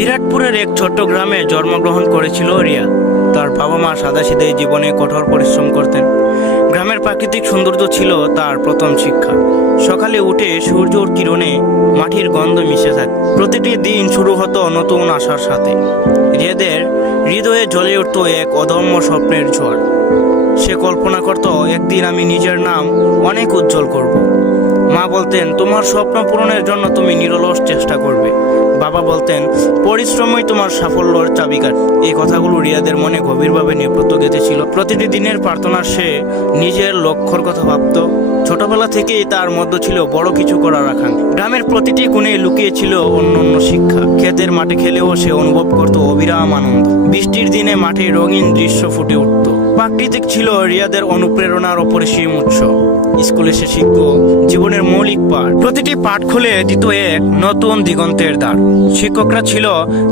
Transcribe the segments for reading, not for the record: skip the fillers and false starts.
বিরাটপুরের এক ছোট্ট গ্রামে জন্মগ্রহণ করেছিল রিয়া। তার বাবা মা সাদাসিধে জীবনে কঠোর পরিশ্রম করতেন। গ্রামের প্রাকৃতিক সৌন্দর্য ছিল তার প্রথম শিক্ষা। সকালে উঠে সূর্যর কিরণে মাটির গন্ধ মিশে থাকে। প্রতিটি দিন শুরু হতো নতুন আশার সাথে। রিয়াদের হৃদয়ে জ্বলে উঠত এক অদম্য স্বপ্নের ঝড়। সে কল্পনা করত, একদিন আমি নিজের নাম অনেক উজ্জ্বল করব। মা বলতেন, তোমার স্বপ্ন পূরণের জন্য তুমি নিরলস চেষ্টা করবে। বাবা বলতেন, পরিশ্রমই তোমার সাফল্যর চাবিকাঠি। এই কথাগুলো রিয়াদের মনে গভীরভাবে নেপথ্য গেঁথেছিল। প্রতিটি দিনের প্রার্থনা সে নিজের লক্ষ্যর কথা ভাবত। ছোটবেলা থেকেই তার মধ্যে ছিল বড় কিছু করার আকাঙ্ক্ষা। গ্রামের প্রতিটি কোণে লুকিয়ে ছিল অন্যান্য শিক্ষা। ক্ষেতের মাঠে খেলেও সে অনুভব করত অবিরাম আনন্দ। বৃষ্টির দিনে মাঠে রঙিন দৃশ্য ফুটে উঠত। প্রাকৃতিক ছিল রিয়াদের অনুপ্রেরণার অপরিসীম উৎস। স্কুলে সে শিখত জীবনের মৌলিক পাঠ। প্রতিটি পাঠ খুলে দিত এক নতুন দিগন্তের দ্বার। শিক্ষকরা ছিল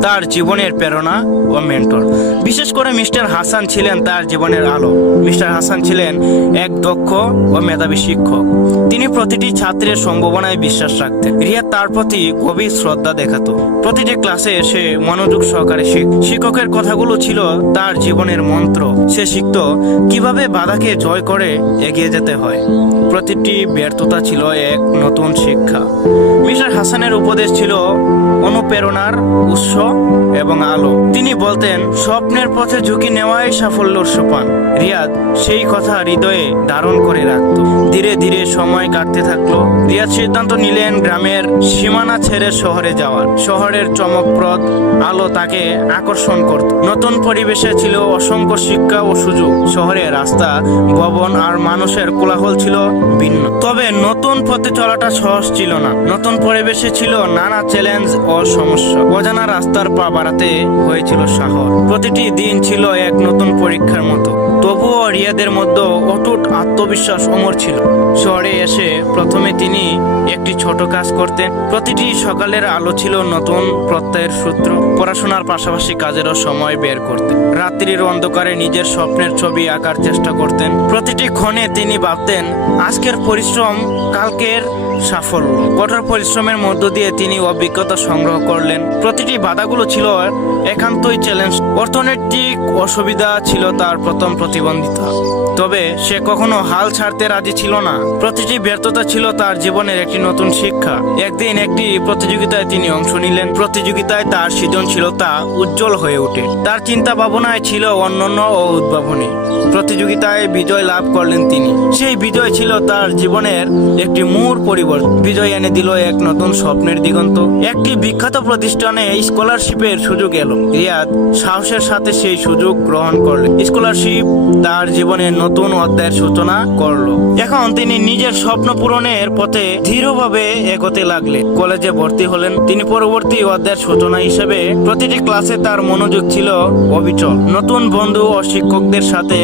তার জীবনের প্রেরণা ও মেন্টর। বিশেষ করে মিস্টার হাসান ছিলেন তার জীবনের আলো। মিস্টার হাসান ছিলেন এক দক্ষ ও মেধাবী শিক্ষক। তিনি প্রতিটি ছাত্রের সম্ভাবনায় বিশ্বাস রাখতেন। রিয়া তার প্রতি গভীর শ্রদ্ধা দেখাতো। প্রতিটি ক্লাসে সে মনোযোগ সহকারে শিক্ষকের কথাগুলো ছিল তার জীবনের মন্ত্র। সে শিখত কিভাবে বাধাকে জয় করে এগিয়ে যেতে হয়। প্রতিটি ব্যর্থতা ছিল এক নতুন শিক্ষা। মিস্টার হাসানের উপদেশ ছিল অনুপ্রেরণার উৎস এবং আলো। তিনি বলতেন, স্বপ্নের পথে ঝুঁকি নেওয়াই সাফল্যর সোপান। রিয়াদ সেই কথা হৃদয়ে ধারণ করে রাখত। ধীরে ধীরে সময় কাটতে থাকলো। রিয়াদ সিদ্ধান্ত নিলেন গ্রামের সীমানা ছেড়ে শহরে যাওয়ার। শহরের চমকপ্রদ আলো তাকে আকর্ষণ করত। নতুন পরিবেশে ছিল অসংখ্য শিক্ষা ও সুযোগ। শহরে রাস্তা, ভবন আর মানুষের কোলাহল ছিল ভিন্ন। তবে নতুন পথে চলাটা সহজ ছিল না। নতুন পরিবেশে ছিল নানা চ্যালেঞ্জ ও সমস্যা। অজানা রাস্তার পা বাড়াতে হয়েছিল সাহস। প্রতিটি দিন ছিল এক নতুন পরীক্ষার মতো। তবুও রিয়াদের মধ্যে অটুট আত্মবিশ্বাস অমর ছিল। শহরে এসে প্রথমে তিনি একটি ছোট কাজ করতেন। প্রতিটি সকালের আলো ছিল নতুন প্রত্যয়ের সূত্র। পড়াশোনার পাশাপাশি কাজেরও সময় বের করতেন। রাত্রির অন্ধকারে নিজের স্বপ্নের ছবি আঁকার চেষ্টা করতেন। প্রতিটি ক্ষণে তিনি ভাবতেন, আজকের পরিশ্রম কালকের সাফল্য। কঠোর পরিশ্রমের মধ্য দিয়ে তিনি অভিজ্ঞতা সংগ্রহ করলেন। প্রতিটি বাধাগুলো ছিল একান্তই চ্যালেঞ্জ। অর্থনৈতিক অসুবিধা ছিল তার প্রথম প্রতিবন্ধিতা। তবে সে কখনো হাল ছাড়তে রাজি ছিল না। প্রতিটি ব্যর্থতা ছিল তার জীবনের একটি নতুন শিক্ষা। একদিন একটি প্রতিযোগিতায় তিনি অংশ নিলেন। প্রতিযোগিতায় তার সৃজনশীলতা উজ্জ্বল হয়ে ওঠে। তার চিন্তা ভাবনায় ছিল অনন্য ও উদ্ভাবনী। প্রতিযোগিতায় বিজয় লাভ করলেন তিনি। সেই বিজয় ছিল তার জীবনের একটি মূল পরিবর্তন। বিজয় এনে দিল এক নতুন স্বপ্নের দিগন্ত। একটি বিখ্যাত প্রতিষ্ঠানে স্কলারশিপের সুযোগ এলো। রিয়াদ সাহসের সাথে সেই সুযোগ গ্রহণ করলেন। স্কলারশিপ তার জীবনের নতুন অধ্যায়ের সূচনা করলো। এখন তিনি নিজের স্বপ্ন পূরণের পথে দৃঢ়ভাবে এগোতে লাগলেন। কলেজে ভর্তি হলেন। তিনি পরবর্তী অধ্যায়ের সূচনা হিসেবে প্রতিটি ক্লাসে তার মনোযোগ ছিল অবিচল। নতুন বন্ধু ও শিক্ষকদের সাথে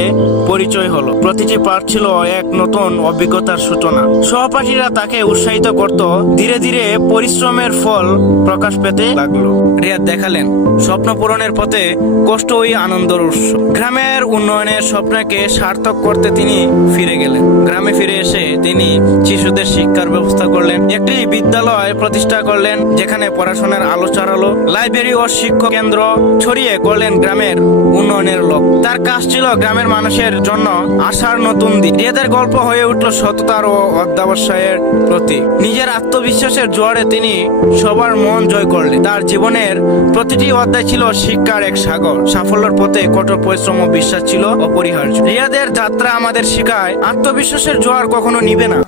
পরিচয় হলো। প্রতিটি পাঠ ছিল এক নতুন অভিজ্ঞতার সূচনা। সহপাঠীরা তাকে উৎসাহিত করত। ধীরে ধীরে পরিশ্রমের ফল প্রকাশ পেতে লাগলো। রিয়াদ দেখালেন, স্বপ্ন পূরণের পথে কষ্টই আনন্দের উৎস। গ্রামের উন্নয়নের স্বপ্নকে সার্থক করতে তিনি ফিরে গেলেন। গ্রামে ফিরে এসে তিনি শিশুদের শিক্ষার ব্যবস্থা করলেন। একটি বিদ্যালয় প্রতিষ্ঠা করলেন, যেখানে পড়াশোনার আলো ছড়ালো। লাইব্রেরি ও শিক্ষক কেন্দ্র ছড়িয়ে করলেন গ্রামের উন্নয়নের লক্ষ্য। তার কাজ ছিল গ্রামের মানুষের জন্য আশার নতুন দিক। রিয়াদের গল্প হয়ে উঠল সততার ও অধ্যবসায়ের প্রতীক। নিজের আত্মবিশ্বাসের জোয়ারে তিনি সবার মন জয় করলেন। তার জীবনের প্রতিটি অধ্যায় ছিল শিক্ষার এক সাগর। সাফল্যের পথে কঠোর পরিশ্রম ও বিশ্বাস ছিল অপরিহার্য। রিয়াদের যাত্রা আমাদের শেখায়, আত্মবিশ্বাসের জোয়ার কখনো নিবে না।